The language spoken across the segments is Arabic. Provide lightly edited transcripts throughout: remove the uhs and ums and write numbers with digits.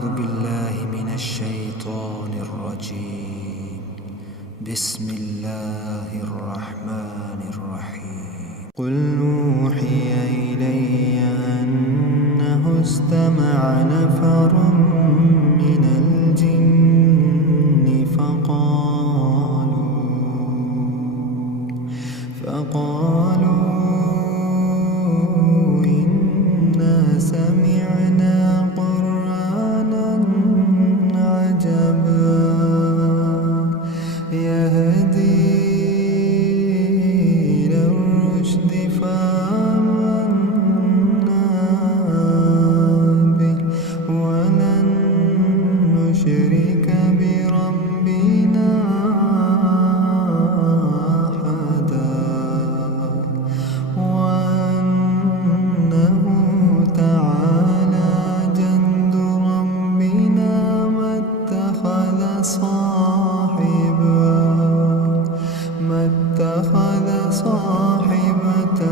أعوذ بالله من الشيطان الرجيم. بسم الله الرحمن الرحيم. قل أوحي إلي أنه استمع نفر من الجن فقالوا إنا سمعنا قرآنا عجبا يهدي إلى الرشد فآمنا به ولن نشرك بربنا أحدا وأنه تعالى جد ربنا ما اتخذ صاحبة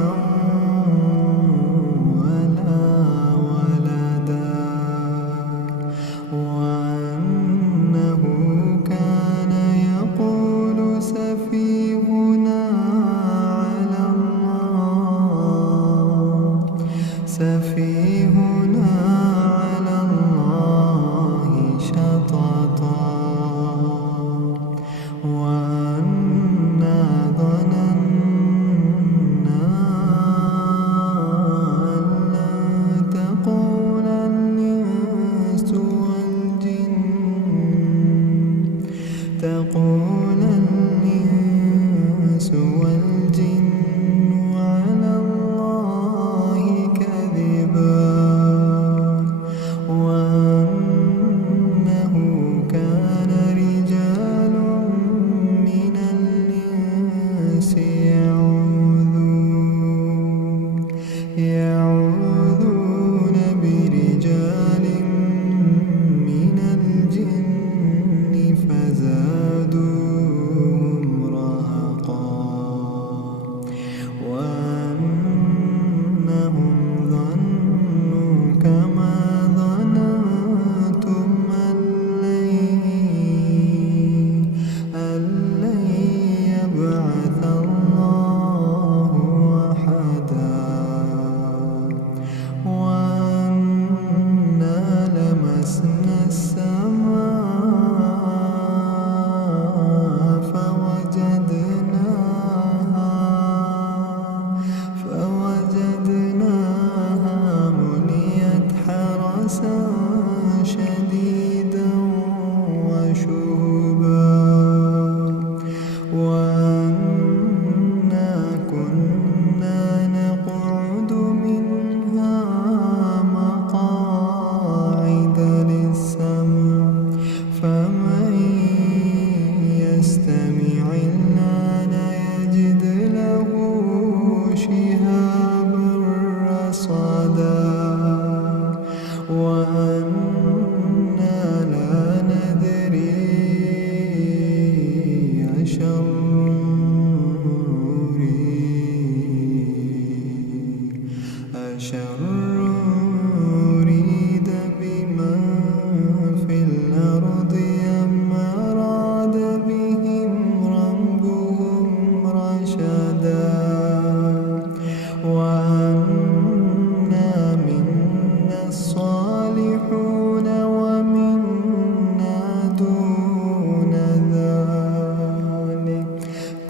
ولا ولدا وأنه كان يقول سفيهنا على الله شططا وأنا ظننا أن لن تقول الإنس والجن على الله كذبا وأنه كان رجال من الإنس يعوذون برجال من الجن فزادوهم رهقا وأنهم ظنوا كما ظننتم أن لن يبعث الله أحدا وأنا لمسنا السماء فوجدناها مليت حرسا شديدا وشهبا وأنا كنا نقعد منها مقاعد للسمع فمن يستمع الآن يجد له شهابا رصدا وأنا لا ندري أشر أريد بمن في الأرض أم أراد بهم ربهم رشدا وأنا منا الصالحون ومنا دون ذلك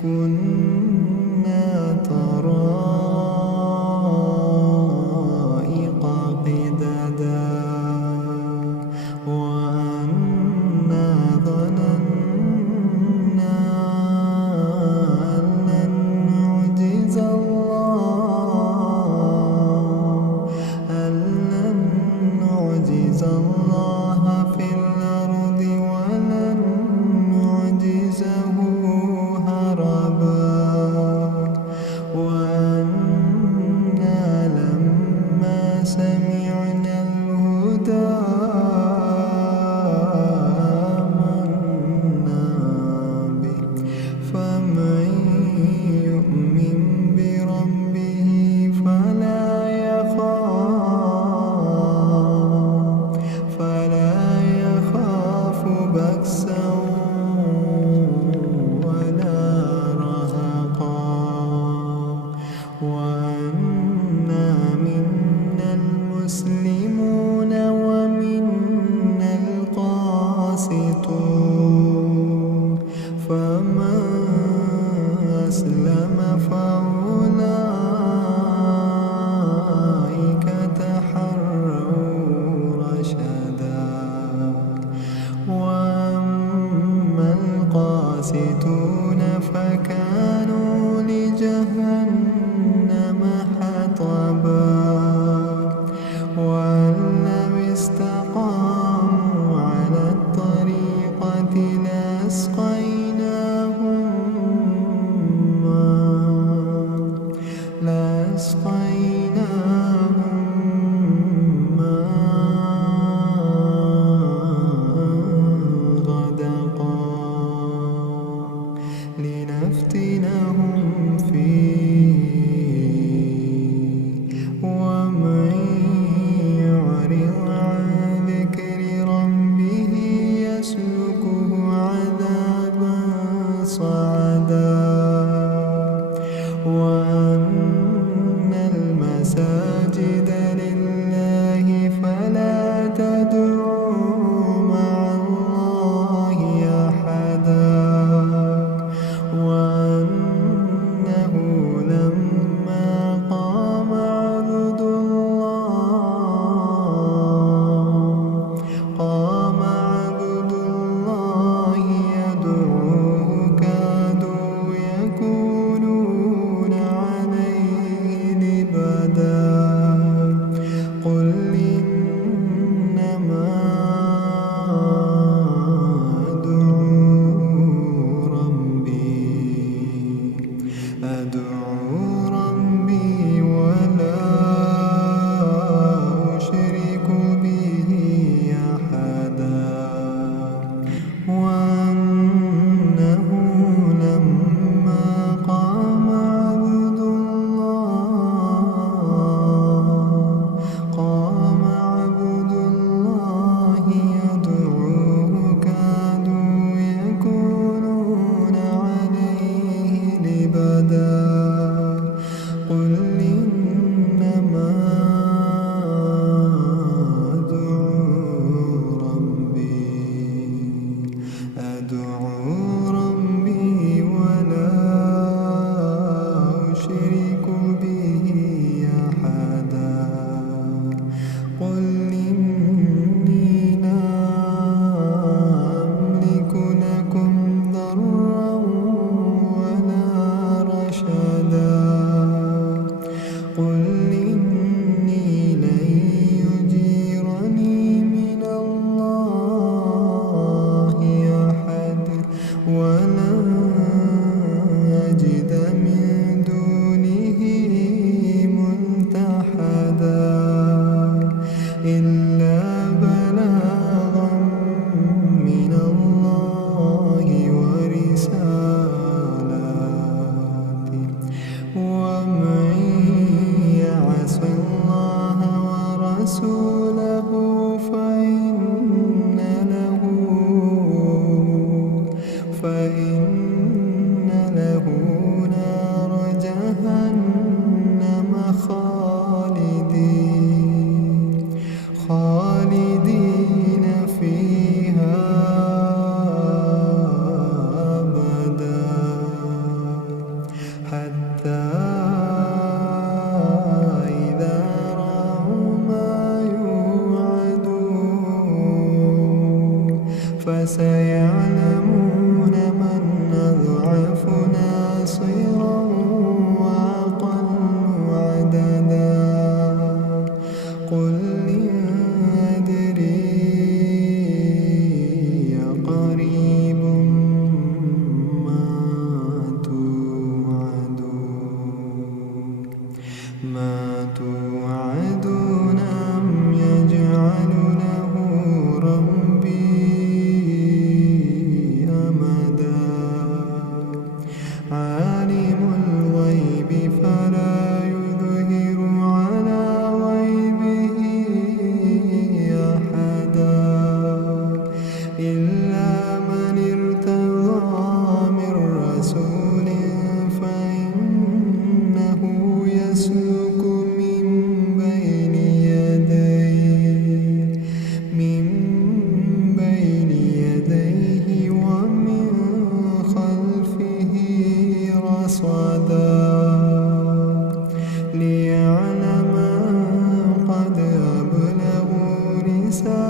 كنا طرائق قددا وأنا ظننا أن لن نعجز الله في الأرض ولن نعجزه هربا وأنا لما سمعنا الهدى آمنا به فمن يؤمن بربه فلا فسيعلمون من أضعف ناصرا وأقل عددا قل إن أدري قريب ما توعدون أم يجعل له ربي أمدا عالم الغيب فلا يظهر على غيبه أحدا إلا من ارتضى من رسول فإنه يسلك من بين يديه ومن خلفه رصدا ليعلم قد أبلغوا رسالة